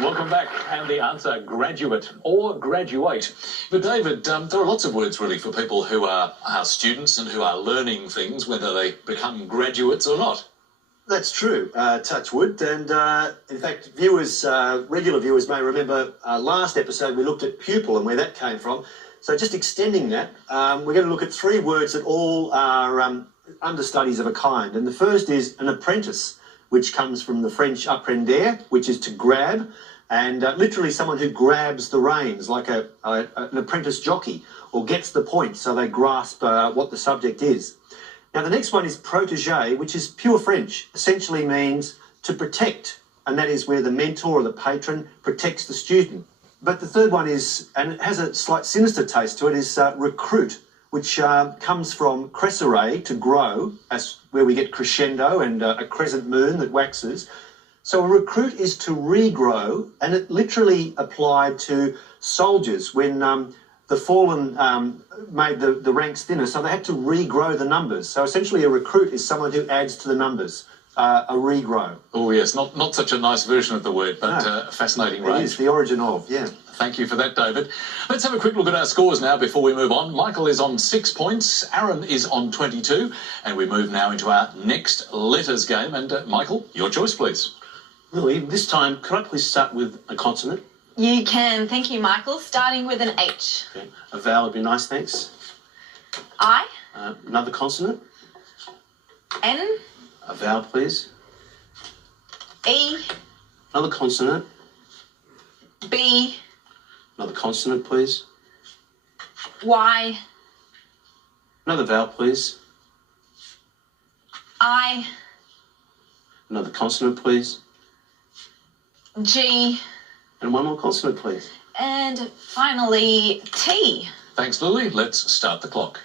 Welcome back, and the answer, graduate or graduate. But David, there are lots of words really for people who are students and who are learning things, whether they become graduates or not. That's true, touch wood. And in fact, viewers, regular viewers may remember last episode we looked at pupil and where that came from. So just extending that, we're going to look at three words that all are understudies of a kind. And the first is an apprentice, which comes from the French apprendre, which is to grab, and literally someone who grabs the reins, like an apprentice jockey, or gets the point so they grasp what the subject is. Now, the next one is protégé, which is pure French, essentially means to protect, and that is where the mentor or the patron protects the student. But the third one is, and it has a slight sinister taste to it, is recruit, which comes from crescere, to grow, as where we get crescendo and a crescent moon that waxes. So a recruit is to regrow, and it literally applied to soldiers when the fallen made the ranks thinner, so they had to regrow the numbers. So essentially a recruit is someone who adds to the numbers, a regrow. Oh yes, not such a nice version of the word, but no, fascinating range. It is, the origin of, yeah. Thank you for that, David. Let's have a quick look at our scores now before we move on. Michael is on 6 points, Aaron is on 22, and we move now into our next letters game. And Michael, your choice, please. Lily, this time, could I please start with a consonant? You can. Thank you, Michael. Starting with an H. Okay. A vowel would be nice, thanks. I. Another consonant. N. A vowel, please. E. Another consonant. B. Another consonant, please. Y. Another vowel, please. I. Another consonant, please. G. And one more consonant, please. And finally, T. Thanks, Lily. Let's start the clock.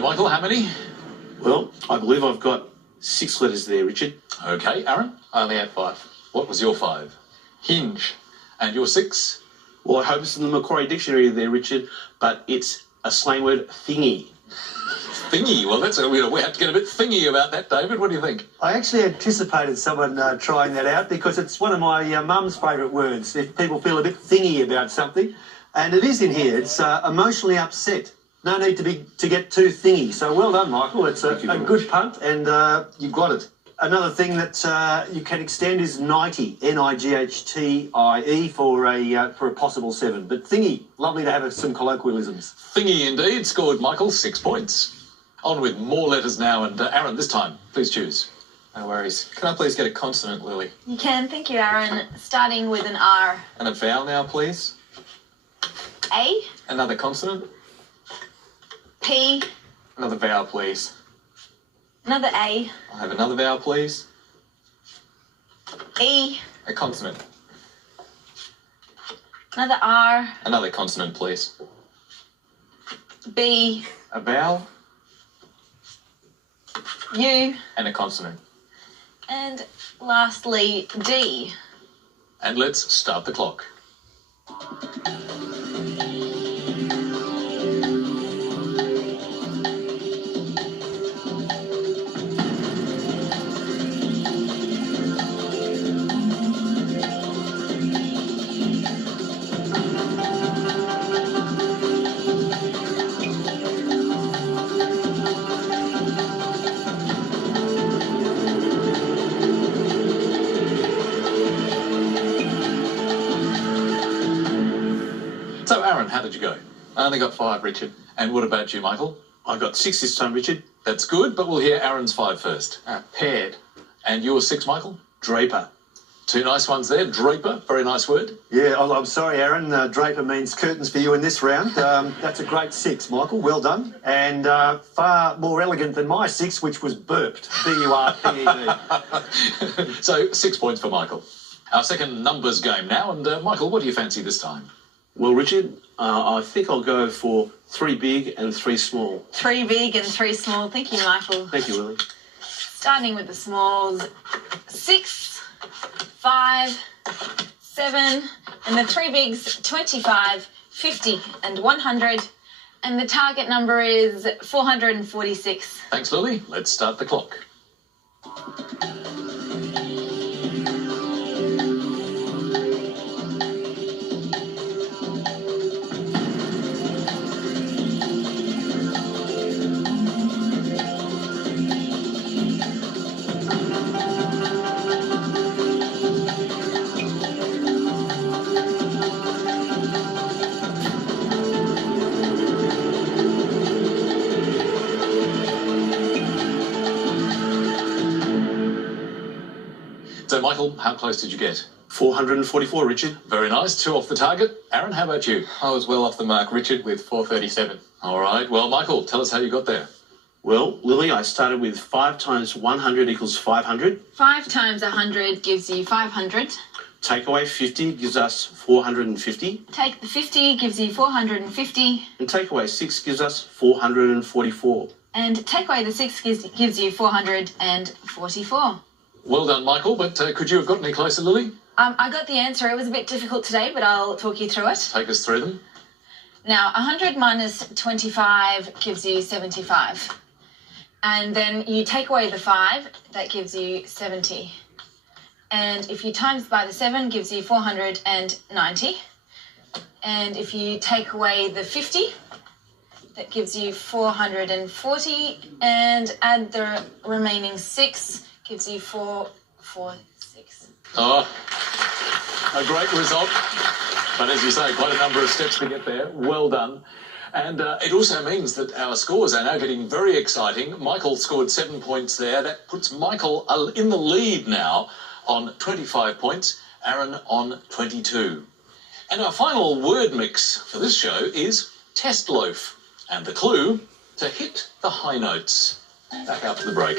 Michael, how many? Well, I believe I've got 6 letters there, Richard. Okay, Aaron? I only had 5. What was your 5? Hinge. And your 6? Well, I hope it's in the Macquarie Dictionary there, Richard, but it's a slang word, thingy. Thingy? Well, we have to get a bit thingy about that, David. What do you think? I actually anticipated someone trying that out because it's one of my mum's favourite words, if people feel a bit thingy about something. And it is in here. It's emotionally upset. No need to get too thingy. So well done, Michael. It's a good punt, and you got it. Another thing that you can extend is nighty, N-I-G-H-T-I-E, for a possible 7. But thingy, lovely to have some colloquialisms. Thingy indeed. Scored Michael 6 points. On with more letters now, and Aaron, this time, please choose. No worries. Can I please get a consonant, Lily? You can. Thank you, Aaron. Starting with an R. And a vowel now, please. A. Another consonant. P. Another vowel, please. Another A. I have another vowel, please. E. A consonant. Another R. Another consonant, please. B. A vowel. U. And a consonant. And lastly, D. And let's start the clock. So, Aaron, how did you go? I only got 5, Richard. And what about you, Michael? I got 6 this time, Richard. That's good, but we'll hear Aaron's 5 first. Paired. And your 6, Michael? Draper. Two nice ones there. Draper, very nice word. Yeah, I'm sorry, Aaron. Draper means curtains for you in this round. That's a great 6, Michael. Well done. And far more elegant than my 6, which was burped. B-U-R-P-E-D. So 6 points for Michael. Our second numbers game now. And Michael, what do you fancy this time? Well, Richard, I think I'll go for 3 big and 3 small. 3 big and 3 small. Thank you, Michael. Thank you, Lily. Starting with the smalls. 6, 5, 7, and the 3 bigs, 25, 50, and 100. And the target number is 446. Thanks, Lily. Let's start the clock. So, Michael, how close did you get? 444, Richard. Very nice. 2 off the target. Aaron, how about you? I was well off the mark, Richard, with 437. All right. Well, Michael, tell us how you got there. Well, Lily, I started with 5 times 100 equals 500. 5 times 100 gives you 500. Take away 50 gives us 450. Take the 50 gives you 450. And take away 6 gives us 444. And take away the 6 gives you 444. Well done, Michael, but could you have gotten any closer, Lily? I got the answer. It was a bit difficult today, but I'll talk you through it. Take us through them. Now, 100 minus 25 gives you 75. And then you take away the 5, that gives you 70. And if you times by the 7, gives you 490. And if you take away the 50, that gives you 440. And add the remaining 6, gives you 446. Oh, a great result. But as you say, quite a number of steps to get there. Well done. And it also means that our scores are now getting very exciting. Michael scored 7 points there. That puts Michael in the lead now on 25 points, Aaron on 22. And our final word mix for this show is test loaf. And the clue, to hit the high notes. Back after the break.